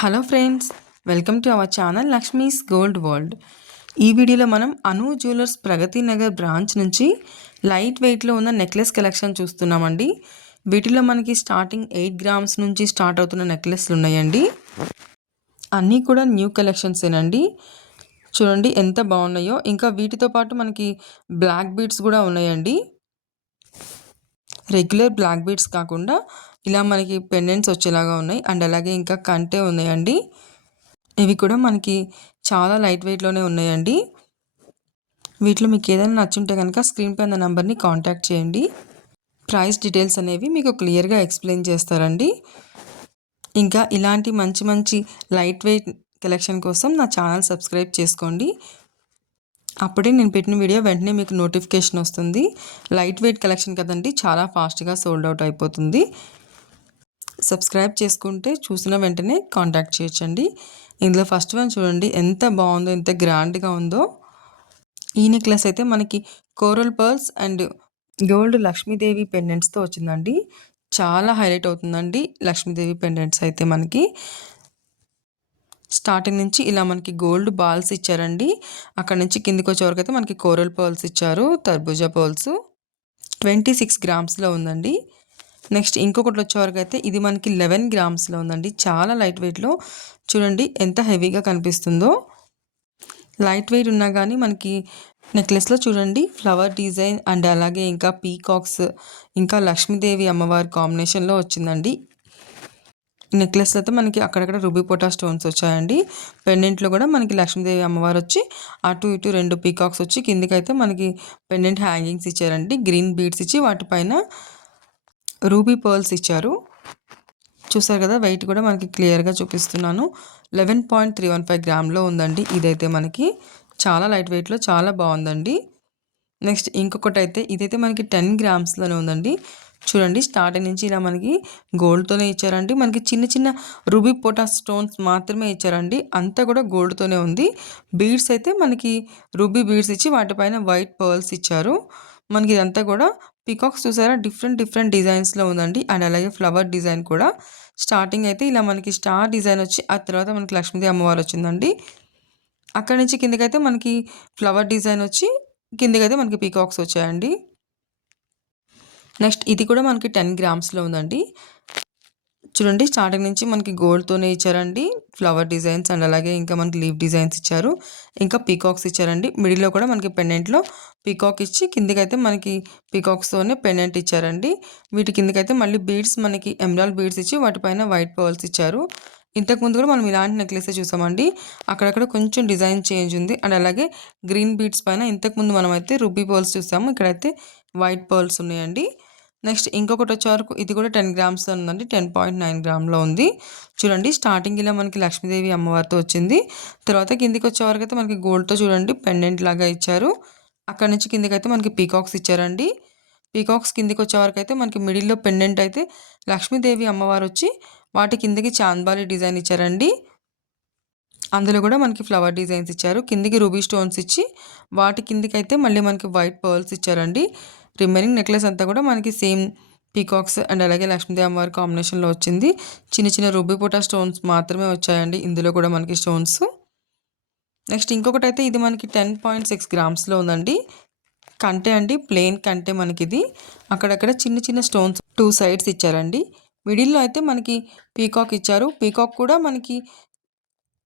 Hello friends, welcome to our channel Lakshmi's gold world. ఈ వీడియోలో మనం అను జ్యువెలర్స్ ప్రగతి నగర్ బ్రాంచ్ నుంచి లైట్ వెయిట్లో ఉన్న నెక్లెస్ కలెక్షన్ చూస్తున్నామండి. వీటిలో మనకి స్టార్టింగ్ 8 గ్రామ్స్ నుంచి స్టార్ట్ అవుతున్న నెక్లెస్లు ఉన్నాయండి. అన్నీ కూడా న్యూ కలెక్షన్సేనండి. చూడండి ఎంత బాగున్నాయో. ఇంకా వీటితో పాటు మనకి బ్లాక్ బీడ్స్ కూడా ఉన్నాయండి. రెగ్యులర్ బ్లాక్ బీడ్స్ కాకుండా ఇలా మనకి పెండెంట్స్ వచ్చేలాగా ఉన్నాయి. అండ్ అలాగే ఇంకా కంటే ఉన్నాయండి. ఇవి కూడా మనకి చాలా లైట్ వెయిట్లోనే ఉన్నాయండి. వీటిలో మీకు ఏదైనా నచ్చుంటే కనుక స్క్రీన్ పై ఉన్న నెంబర్ని కాంటాక్ట్ చేయండి. ప్రైస్ డీటెయిల్స్ అనేవి మీకు క్లియర్గా ఎక్స్ప్లెయిన్ చేస్తారండి. ఇంకా ఇలాంటి మంచి మంచి లైట్ వెయిట్ కలెక్షన్ కోసం నా ఛానల్ సబ్స్క్రైబ్ చేసుకోండి. అప్పుడే నేను పెట్టిన వీడియో వెంటనే మీకు నోటిఫికేషన్ వస్తుంది. లైట్ వెయిట్ కలెక్షన్ కదండి, చాలా ఫాస్ట్గా సోల్డ్ అవుట్ అయిపోతుంది. సబ్స్క్రైబ్ చేసుకుంటే చూసిన వెంటనే కాంటాక్ట్ చేయొచ్చండి. ఇందులో ఫస్ట్ వన్ చూడండి ఎంత బాగుందో, ఎంత గ్రాండ్గా ఉందో. ఈ నెక్లెస్ అయితే మనకి coral pearls and gold Lakshmidevi పెండెంట్స్తో వచ్చిందండి. చాలా హైలైట్ అవుతుందండి లక్ష్మీదేవి పెండెంట్స్ అయితే మనకి. స్టార్టింగ్ నుంచి ఇలా మనకి గోల్డ్ బాల్స్ ఇచ్చారండి. అక్కడ నుంచి కిందికి వచ్చే వరకు అయితే మనకి కోరల్ పర్ల్స్ ఇచ్చారు, తర్బూజా పర్ల్స్. 26 గ్రామ్స్లో ఉందండి. నెక్స్ట్ ఇంకొకటి వచ్చేవరకు అయితే ఇది మనకి 11 గ్రామ్స్లో ఉందండి. చాలా లైట్ వెయిట్లో. చూడండి ఎంత హెవీగా కనిపిస్తుందో. లైట్ వెయిట్ ఉన్నా కానీ మనకి నెక్లెస్లో చూడండి ఫ్లవర్ డిజైన్ అండ్ అలాగే ఇంకా పీకాక్స్, ఇంకా లక్ష్మీదేవి అమ్మవారి కాంబినేషన్లో వచ్చిందండి. నెక్లెస్లో అయితే మనకి అక్కడక్కడ రూబీ పోటా స్టోన్స్ వచ్చాయండి. పెండెంట్లో కూడా మనకి లక్ష్మీదేవి అమ్మవారు వచ్చి అటు ఇటు 2 పీకాక్స్ వచ్చి కిందికైతే మనకి పెండెంట్ హ్యాంగింగ్స్ ఇచ్చారండి. గ్రీన్ బీడ్స్ ఇచ్చి వాటిపైన రూబీ పర్ల్స్ ఇచ్చారు. చూసారు కదా, వెయిట్ కూడా మనకి క్లియర్గా చూపిస్తున్నాను. 11.315 గ్రామ్లో ఉందండి. ఇదైతే మనకి చాలా లైట్ వెయిట్లో చాలా బాగుందండి. నెక్స్ట్ ఇంకొకటి అయితే ఇదైతే మనకి 10 గ్రామ్స్లోనే ఉందండి. చూడండి స్టార్టింగ్ నుంచి ఇలా మనకి గోల్డ్తోనే ఇచ్చారండి. మనకి చిన్న చిన్న రూబీ పోటా స్టోన్స్ మాత్రమే ఇచ్చారండి. అంతా కూడా గోల్డ్తోనే ఉంది. బీడ్స్ అయితే మనకి రూబీ బీడ్స్ ఇచ్చి వాటిపైన వైట్ పర్ల్స్ ఇచ్చారు. మనకి ఇదంతా కూడా పీకాక్స్ చూసారా, డిఫరెంట్ డిఫరెంట్ డిజైన్స్లో ఉందండి. అండ్ అలాగే ఫ్లవర్ డిజైన్ కూడా స్టార్టింగ్ అయితే ఇలా మనకి స్టార్ డిజైన్ వచ్చి ఆ తర్వాత మనకి లక్ష్మీదేవి అమ్మవారు వచ్చిందండి. అక్కడి నుంచి కిందకైతే మనకి ఫ్లవర్ డిజైన్ వచ్చి కిందకైతే మనకి పీకాక్స్ వచ్చాయండి. నెక్స్ట్ ఇది కూడా మనకి 10 గ్రామ్స్లో ఉందండి. చూడండి స్టార్టింగ్ నుంచి మనకి గోల్డ్తోనే ఇచ్చారండి. ఫ్లవర్ డిజైన్స్ అండ్ అలాగే ఇంకా మనకి లీవ్ డిజైన్స్ ఇచ్చారు. ఇంకా పీకాక్స్ ఇచ్చారండి. మిడిల్లో కూడా మనకి పెండెంట్లో పీకాక్ ఇచ్చి కిందకైతే మనకి పీకాక్స్తోనే పెండెంట్ ఇచ్చారండి. వీటి కిందకైతే మళ్ళీ బీడ్స్ మనకి ఎమరాల్డ్ బీడ్స్ ఇచ్చి వాటిపైన వైట్ పర్ల్స్ ఇచ్చారు. ఇంతకుముందు కూడా మనం ఇలాంటి నెక్లెసే చూసామండి. అక్కడక్కడ కొంచెం డిజైన్ చేంజ్ ఉంది. అండ్ అలాగే గ్రీన్ బీడ్స్ పైన ఇంతకుముందు మనం అయితే రూబీ పర్ల్స్ చూసాము. ఇక్కడైతే వైట్ పర్ల్స్ ఉన్నాయండి. నెక్స్ట్ ఇంకొకటి వచ్చే వరకు ఇది కూడా 10 గ్రామ్స్లో ఉందండి. 10.9 గ్రామ్లో ఉంది. చూడండి స్టార్టింగ్ ఇలా మనకి లక్ష్మీదేవి అమ్మవారితో వచ్చింది. తర్వాత కిందికి వచ్చే వరకు అయితే మనకి గోల్డ్తో చూడండి పెండెంట్ లాగా ఇచ్చారు. అక్కడ నుంచి కిందకైతే మనకి పీకాక్స్ ఇచ్చారండి. పీకాక్స్ కిందికి వచ్చే వరకు అయితే మనకి మిడిల్లో పెండెంట్ అయితే లక్ష్మీదేవి అమ్మవారు వచ్చి వాటి కిందకి చాంద్బాలి డిజైన్ ఇచ్చారండి. అందులో కూడా మనకి ఫ్లవర్ డిజైన్స్ ఇచ్చారు. కిందికి రూబీ స్టోన్స్ ఇచ్చి వాటి కిందికైతే మళ్ళీ మనకి వైట్ పర్ల్స్ ఇచ్చారండి. రిమైనింగ్ నెక్లెస్ అంతా కూడా మనకి సేమ్ పీకాక్స్ అండ్ అలాగే లక్ష్మీదేవి అమ్మవారి కాంబినేషన్లో వచ్చింది. చిన్న చిన్న రూబీ పోటా స్టోన్స్ మాత్రమే వచ్చాయండి ఇందులో కూడా మనకి స్టోన్స్. నెక్స్ట్ ఇంకొకటి అయితే ఇది మనకి 10.6 గ్రామ్స్లో ఉందండి. కంటే అండి, ప్లెయిన్ కంటే మనకి ఇది. అక్కడక్కడ చిన్న చిన్న స్టోన్స్ 2 సైడ్స్ ఇచ్చారండి. మిడిల్లో అయితే మనకి పీకాక్ ఇచ్చారు. పీకాక్ కూడా మనకి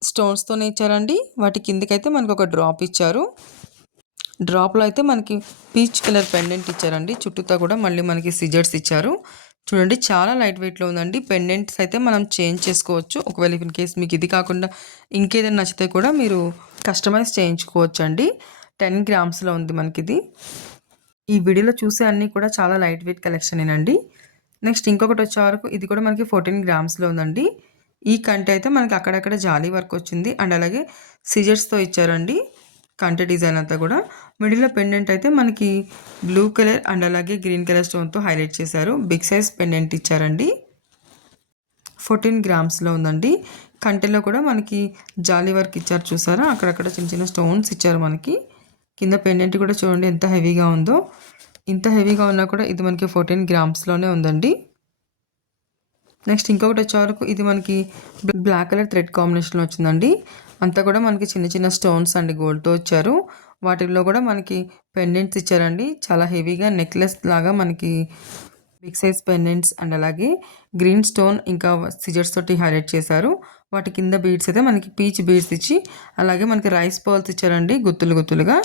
స్టోన్స్తోనే ఇచ్చారండి. వాటి కిందకైతే మనకు ఒక డ్రాప్ ఇచ్చారు. డ్రాప్లో అయితే మనకి పీచ్ కలర్ పెండెంట్ ఇచ్చారండి. చుట్టూతో కూడా మళ్ళీ మనకి సిజర్స్ ఇచ్చారు. చూడండి చాలా లైట్ వెయిట్లో ఉందండి. పెండెంట్స్ అయితే మనం చేంజ్ చేసుకోవచ్చు. ఒకవేళ ఇన్ కేస్ మీకు ఇది కాకుండా ఇంకేదైనా నచ్చితే కూడా మీరు కస్టమైజ్ చేయించుకోవచ్చు అండి. 10 గ్రామ్స్లో ఉంది మనకి ఇది. ఈ వీడియోలో చూసే అన్నీ కూడా చాలా లైట్ వెయిట్ కలెక్షనేనండి. నెక్స్ట్ ఇంకొకటి వచ్చే వరకు ఇది కూడా మనకి 14 గ్రామ్స్లో ఉందండి. ఈ కంటే అయితే మనకి అక్కడక్కడ జాలీ వర్క్ వచ్చింది అండ్ అలాగే సిజర్స్తో ఇచ్చారండి. కంటే డిజైన్ అంతా కూడా. మిడిల్లో పెండెంట్ అయితే మనకి బ్లూ కలర్ అండ్ అలాగే గ్రీన్ కలర్ స్టోన్తో హైలైట్ చేశారు. బిగ్ సైజ్ పెండెంట్ ఇచ్చారండి. 14 గ్రామ్స్లో ఉందండి. కంటెలో కూడా మనకి జాలీ వర్క్ ఇచ్చారు చూసారా, అక్కడక్కడ చిన్న చిన్న స్టోన్స్ ఇచ్చారు మనకి. కింద పెండెంట్ కూడా చూడండి ఎంత హెవీగా ఉందో. ఇంత హెవీగా ఉన్నా కూడా ఇది మనకి 14 గ్రామ్స్లోనే ఉందండి. నెక్స్ట్ ఇంకొకటి వచ్చే వరకు ఇది మనకి బ్లాక్ కలర్ థ్రెడ్ కాంబినేషన్లో వచ్చిందండి. అంతా కూడా మనకి చిన్న చిన్న స్టోన్స్ అండి గోల్డ్తో వచ్చారు. వాటిల్లో కూడా మనకి పెండెంట్స్ ఇచ్చారండి. చాలా హెవీగా నెక్లెస్ లాగా మనకి బిగ్ సైజ్ పెండెంట్స్ అండ్ అలాగే గ్రీన్ స్టోన్ ఇంకా సిజర్స్ తోటి హైలైట్ చేశారు. వాటి కింద బీడ్స్ అయితే మనకి పీచ్ బీడ్స్ ఇచ్చి అలాగే మనకి రైస్ పర్ల్స్ ఇచ్చారండి గుత్తులు గుత్తులుగా.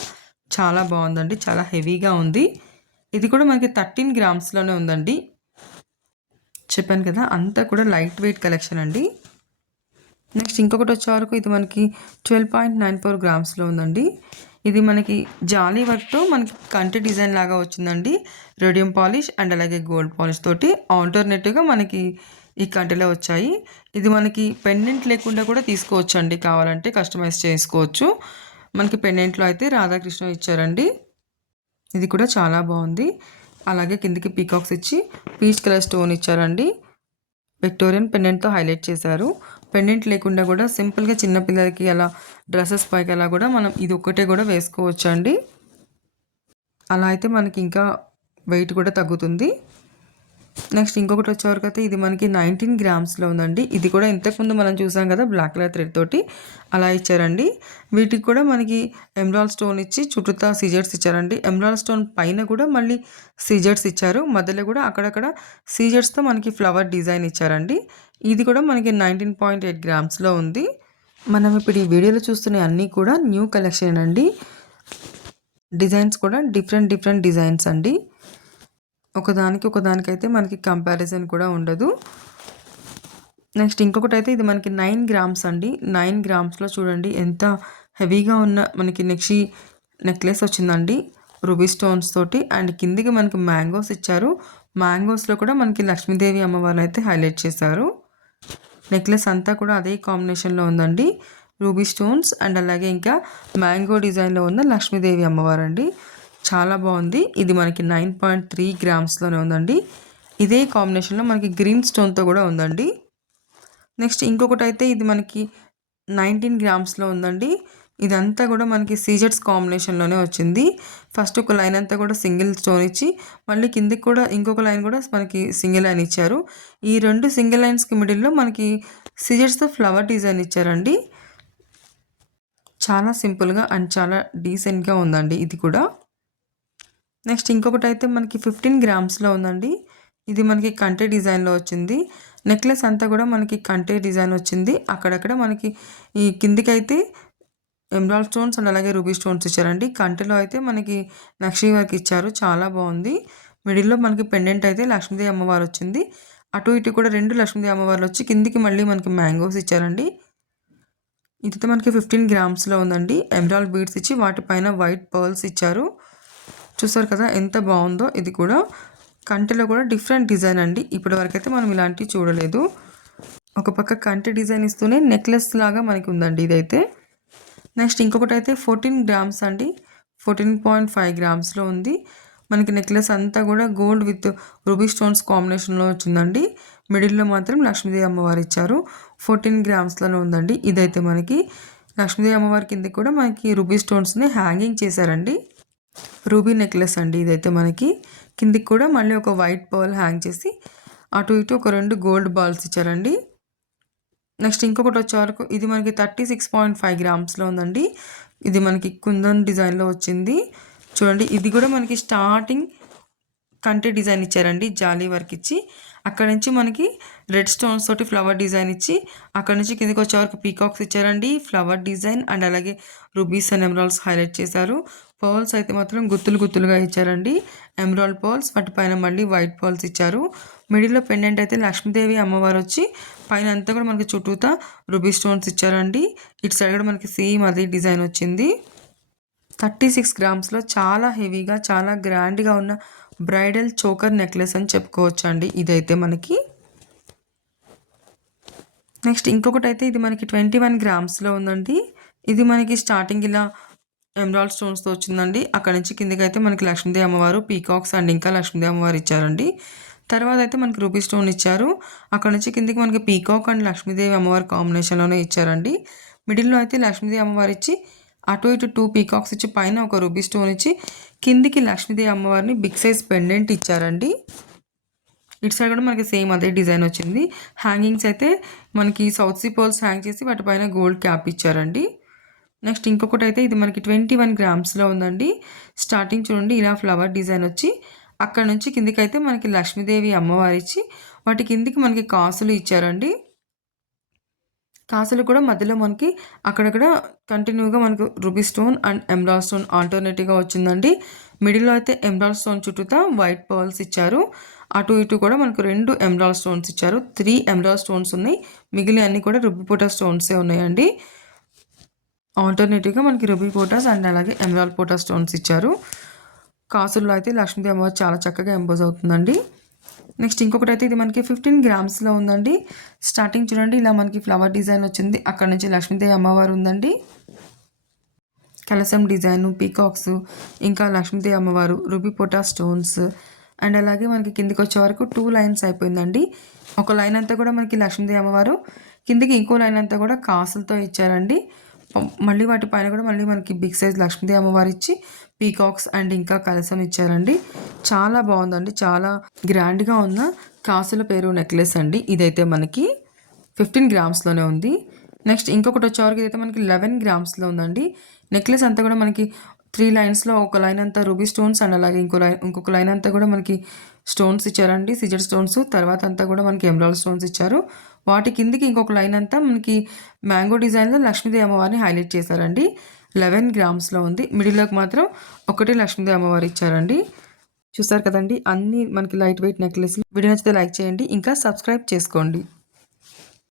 చాలా బాగుందండి, చాలా హెవీగా ఉంది. ఇది కూడా మనకి 13 గ్రామ్స్లోనే ఉందండి. చెప్పాను కదా అంతా కూడా లైట్ వెయిట్ కలెక్షన్ అండి. నెక్స్ట్ ఇంకొకటి వచ్చే వరకు ఇది మనకి 12.94 గ్రామ్స్లో ఉందండి. ఇది మనకి జాలీ వర్క్తో మనకి కంటి డిజైన్ లాగా వచ్చిందండి. రేడియం పాలిష్ అండ్ అలాగే గోల్డ్ పాలిష్ తోటి ఆల్టర్నేటివ్గా మనకి ఈ కంటిలో వచ్చాయి. ఇది మనకి పెండెంట్ లేకుండా కూడా తీసుకోవచ్చు అండి, కావాలంటే కస్టమైజ్ చేసుకోవచ్చు. మనకి పెండెంట్లో అయితే రాధాకృష్ణ ఇచ్చారండి. ఇది కూడా చాలా బాగుంది. అలాగే కిందికి పీకాక్స్ ఇచ్చి పీచ్ కలర్ స్టోన్ ఇచ్చారండి. విక్టోరియన్ పెండెంట్తో హైలైట్ చేశారు. పెండెంట్ లేకుండా కూడా సింపుల్గా చిన్నపిల్లలకి అలా డ్రెస్సెస్ పైకి అలా కూడా మనం ఇది ఒక్కటే కూడా వేసుకోవచ్చు అండి. అలా అయితే మనకి ఇంకా వెయిట్ కూడా తగ్గుతుంది. నెక్స్ట్ ఇంకొకటి వచ్చేవరకు అయితే ఇది మనకి 19 గ్రామ్స్లో ఉందండి. ఇది కూడా ఇంతకుముందు మనం చూసాం కదా బ్లాక్ కలర్ థ్రెడ్ తోటి అలా ఇచ్చారండి. వీటికి కూడా మనకి ఎమరాల్డ్ స్టోన్ ఇచ్చి చుట్టూతా సీజర్స్ ఇచ్చారండి. ఎమరాల్డ్ స్టోన్ పైన కూడా మళ్ళీ సీజర్స్ ఇచ్చారు. మధ్యలో కూడా అక్కడక్కడ సీజర్స్తో మనకి ఫ్లవర్ డిజైన్ ఇచ్చారండి. ఇది కూడా మనకి 19.8 గ్రామ్స్లో ఉంది. మనం ఇప్పుడు ఈ వీడియోలో చూస్తున్న అన్నీ కూడా న్యూ కలెక్షన్ అండి. డిజైన్స్ కూడా డిఫరెంట్ డిజైన్స్ అండి. ఒకదానికైతే మనకి కంపారిజన్ కూడా ఉండదు. నెక్స్ట్ ఇంకొకటి అయితే ఇది మనకి 9 గ్రామ్స్ అండి. 9 గ్రామ్స్లో చూడండి ఎంత హెవీగా ఉన్న మనకి నెక్లెస్ వచ్చిందండి రూబీ స్టోన్స్ తోటి. అండ్ కిందికి మనకి మ్యాంగోస్ ఇచ్చారు. మ్యాంగోస్లో కూడా మనకి లక్ష్మీదేవి అమ్మవారిని అయితే హైలైట్ చేశారు. నెక్లెస్ అంతా కూడా అదే కాంబినేషన్లో ఉందండి. రూబీ స్టోన్స్ అండ్ అలాగే ఇంకా మ్యాంగో డిజైన్లో ఉన్న లక్ష్మీదేవి అమ్మవారు అండి. చాలా బాగుంది. ఇది మనకి 9.3 గ్రామ్స్లోనే ఉందండి. ఇదే కాంబినేషన్లో మనకి గ్రీన్ స్టోన్తో కూడా ఉందండి. నెక్స్ట్ ఇంకొకటి అయితే ఇది మనకి 19 గ్రామ్స్లో ఉందండి. ఇదంతా కూడా మనకి సీజర్స్ కాంబినేషన్లోనే వచ్చింది. ఫస్ట్ ఒక లైన్ అంతా కూడా సింగిల్ స్టోన్ ఇచ్చి మళ్ళీ కిందికి కూడా ఇంకొక లైన్ కూడా మనకి సింగిల్ లైన్ ఇచ్చారు. ఈ రెండు సింగిల్ లైన్స్కి మిడిల్లో మనకి సీజర్స్తో ఫ్లవర్ డిజైన్ ఇచ్చారండి. చాలా సింపుల్గా అండ్ చాలా డీసెంట్గా ఉందండి ఇది కూడా. నెక్స్ట్ ఇంకొకటి అయితే మనకి 15 గ్రామ్స్లో ఉందండి. ఇది మనకి కంటే డిజైన్లో వచ్చింది. నెక్లెస్ అంతా కూడా మనకి కంటే డిజైన్ వచ్చింది. అక్కడక్కడ మనకి ఈ కిందికైతే ఎమరాల్డ్ స్టోన్స్ అండ్ అలాగే రూబీ స్టోన్స్ ఇచ్చారండి. కంటెలో అయితే మనకి నక్షి వర్క్ ఇచ్చారు. చాలా బాగుంది. మిడిల్లో మనకి పెండెంట్ అయితే లక్ష్మీదేవి అమ్మవారు వచ్చింది. అటు ఇటు కూడా 2 లక్ష్మీదేవి అమ్మవార్లు వచ్చి కిందికి మళ్ళీ మనకి మ్యాంగోస్ ఇచ్చారండి. ఇదైతే మనకి 15 గ్రామ్స్లో ఉందండి. ఎమరాల్డ్ బీడ్స్ ఇచ్చి వాటిపైన వైట్ పర్ల్స్ ఇచ్చారు. చూసారు కదా ఎంత బాగుందో. ఇది కూడా కంటిలో కూడా డిఫరెంట్ డిజైన్ అండి. ఇప్పటి వరకు అయితే మనం ఇలాంటివి చూడలేదు. ఒక పక్క కంటి డిజైన్ ఇస్తూనే నెక్లెస్ లాగా మనకి ఉందండి ఇదైతే. నెక్స్ట్ ఇంకొకటి అయితే 14 గ్రామ్స్ అండి. 14.5 గ్రామ్స్లో ఉంది. మనకి నెక్లెస్ అంతా కూడా గోల్డ్ విత్ రూబీ స్టోన్స్ కాంబినేషన్లో వచ్చిందండి. మిడిల్లో మాత్రం లక్ష్మీదేవి అమ్మవారు ఇచ్చారు. 14 గ్రామ్స్లోనే ఉందండి. ఇదైతే మనకి లక్ష్మీదేవి అమ్మవారి కిందకి కూడా మనకి రూబీ స్టోన్స్ని హ్యాంగింగ్ చేశారండి. రూబీ నెక్లెస్ అండి ఇదైతే మనకి. కిందికి కూడా మళ్ళీ ఒక వైట్ పర్ల్ హ్యాంగ్ చేసి అటు ఇటు ఒక 2 గోల్డ్ బాల్స్ ఇచ్చారండి. నెక్స్ట్ ఇంకొకటి వచ్చే వరకు ఇది మనకి 36.5 గ్రామ్స్లో ఉందండి. ఇది మనకి కుందన్ డిజైన్లో వచ్చింది. చూడండి ఇది కూడా మనకి స్టార్టింగ్ కంటే డిజైన్ ఇచ్చారండి. జాలీ వర్క్ ఇచ్చి అక్కడ నుంచి మనకి రెడ్ స్టోన్స్ తోటి ఫ్లవర్ డిజైన్ ఇచ్చి అక్కడ నుంచి కిందకి వచ్చే వరకు పీకాక్స్ ఇచ్చారండి. ఫ్లవర్ డిజైన్ అండ్ అలాగే రూబీస్ అండ్ ఎమరాల్డ్స్ హైలైట్ చేశారు. పర్ల్స్ అయితే మాత్రం గుత్తులుగా ఇచ్చారండి. ఎమరాల్డ్ పర్ల్స్ వాటిపైన మళ్ళీ వైట్ పర్ల్స్ ఇచ్చారు. మిడిల్లో పెండెంట్ అయితే లక్ష్మీదేవి అమ్మవారు వచ్చి పైన అంతా కూడా మనకి చుట్టూతా రూబీ స్టోన్స్ ఇచ్చారండి. ఇటు సైడ్ కూడా మనకి సేమ్ అదే డిజైన్ వచ్చింది. 36 గ్రామ్స్లో చాలా హెవీగా చాలా గ్రాండ్గా ఉన్న బ్రైడల్ చోకర్ నెక్లెస్ అని చెప్పుకోవచ్చు అండి ఇదైతే మనకి. నెక్స్ట్ ఇంకొకటి అయితే ఇది మనకి 21 గ్రామ్స్లో ఉందండి. ఇది మనకి స్టార్టింగ్ ఇలా ఎమరాల్డ్ స్టోన్స్తో వచ్చిందండి. అక్కడ నుంచి కిందకి అయితే మనకి లక్ష్మీదేవి అమ్మవారు పీకాక్స్ అండ్ ఇంకా లక్ష్మీదేవి అమ్మవారు ఇచ్చారండి. తర్వాత అయితే మనకి రూబీ స్టోన్ ఇచ్చారు. అక్కడ నుంచి కిందకి మనకి పీకాక్ అండ్ లక్ష్మీదేవి అమ్మవారి కాంబినేషన్లోనే ఇచ్చారండి. మిడిల్లో అయితే లక్ష్మీదేవి అమ్మవారు ఇచ్చి అటు ఇటు 2 పీకాక్స్ ఇచ్చి పైన ఒక రూబీ స్టోన్ ఇచ్చి కిందికి లక్ష్మీదేవి అమ్మవారిని బిగ్ సైజ్ పెండెంట్ ఇచ్చారండి. ఇటు సైడ్ కూడా మనకి సేమ్ అదే డిజైన్ వచ్చింది. హ్యాంగింగ్స్ అయితే మనకి సౌత్ సీ పర్ల్స్ హ్యాంగ్ చేసి వాటిపైన గోల్డ్ క్యాప్ ఇచ్చారండి. నెక్స్ట్ ఇంకొకటి అయితే ఇది మనకి 21 గ్రామ్స్లో ఉందండి. స్టార్టింగ్ చూడండి ఇలా ఫ్లవర్ డిజైన్ వచ్చి అక్కడ నుంచి కిందికైతే మనకి లక్ష్మీదేవి అమ్మవారు ఇచ్చి వాటి కిందికి మనకి కాసులు ఇచ్చారండి. కాసులు కూడా మధ్యలో మనకి అక్కడక్కడ కంటిన్యూగా మనకు ruby stone and emerald stone ఆల్టర్నేటివ్గా వచ్చిందండి. మిడిల్లో అయితే ఎమరాల్డ్ స్టోన్ చుట్టూతా వైట్ పర్ల్స్ ఇచ్చారు. అటు ఇటు కూడా మనకు 2 ఎమరాల్డ్ స్టోన్స్ ఇచ్చారు. 3 ఎమరాల్డ్ స్టోన్స్ ఉన్నాయి. మిగిలిన అన్ని కూడా రూబీ పోటా స్టోన్సే ఉన్నాయండి. ఆల్టర్నేటివ్గా మనకి రూబీ పోటాస్ అండ్ అలాగే ఎమరాల్డ్ పోటా స్టోన్స్ ఇచ్చారు. కాసుల్లో అయితే లక్ష్మీదేవి అమ్మవారు చాలా చక్కగా ఎంపోజ్ అవుతుందండి. నెక్స్ట్ ఇంకొకటి అయితే ఇది మనకి 15 గ్రామ్స్లో ఉందండి. స్టార్టింగ్ చూడండి ఇలా మనకి ఫ్లవర్ డిజైన్ వచ్చింది. అక్కడ నుంచి లక్ష్మీదేవి అమ్మవారు ఉందండి. కలసం డిజైను, పీకాక్స్, ఇంకా లక్ష్మీదేవి అమ్మవారు, రూబీ పోటా స్టోన్స్ అండ్ అలాగే మనకి కిందికి వచ్చే వరకు 2 లైన్స్ అయిపోయిందండి. ఒక లైన్ అంతా కూడా మనకి లక్ష్మీదేవి అమ్మవారు, కిందికి ఇంకో లైన్ అంతా కూడా కాసులతో ఇచ్చారండి. మళ్ళీ వాటి పైన కూడా మళ్ళీ మనకి బిగ్ సైజ్ లక్ష్మీదేవి అమ్మవారు ఇచ్చి పీకాక్స్ అండ్ ఇంకా కలసం ఇచ్చారండి. చాలా బాగుందండి. చాలా గ్రాండ్గా ఉన్న కాసుల పేరు నెక్లెస్ అండి. ఇదైతే మనకి 15 గ్రామ్స్లోనే ఉంది. నెక్స్ట్ ఇంకొకటి వచ్చేవరకు ఇదైతే మనకి 11 గ్రామ్స్లో ఉందండి. నెక్లెస్ అంతా కూడా మనకి 3 లైన్స్లో ఒక లైన్ అంతా రూబీ స్టోన్స్ అండ్ అలాగే ఇంకొక లైన్ అంతా కూడా మనకి స్టోన్స్ ఇచ్చారండి. Scissor stones. తర్వాత అంతా కూడా మనకి ఎమరాల్డ్ స్టోన్స్ ఇచ్చారు. వాటి కిందికి ఇంకొక లైన్ అంతా మనకి మ్యాంగో డిజైన్లో లక్ష్మీదేవి అమ్మవారిని హైలైట్ చేశారండి. 11 గ్రామ్స్లో ఉంది. మిడిల్లోకి మాత్రం ఒకటి లక్ష్మీదేవి అమ్మవారు ఇచ్చారండి. చూస్తారు కదండి అన్నీ మనకి లైట్ వెయిట్ నెక్లెస్లు. వీడియో నచ్చితే లైక్ చేయండి, ఇంకా సబ్స్క్రైబ్ చేసుకోండి.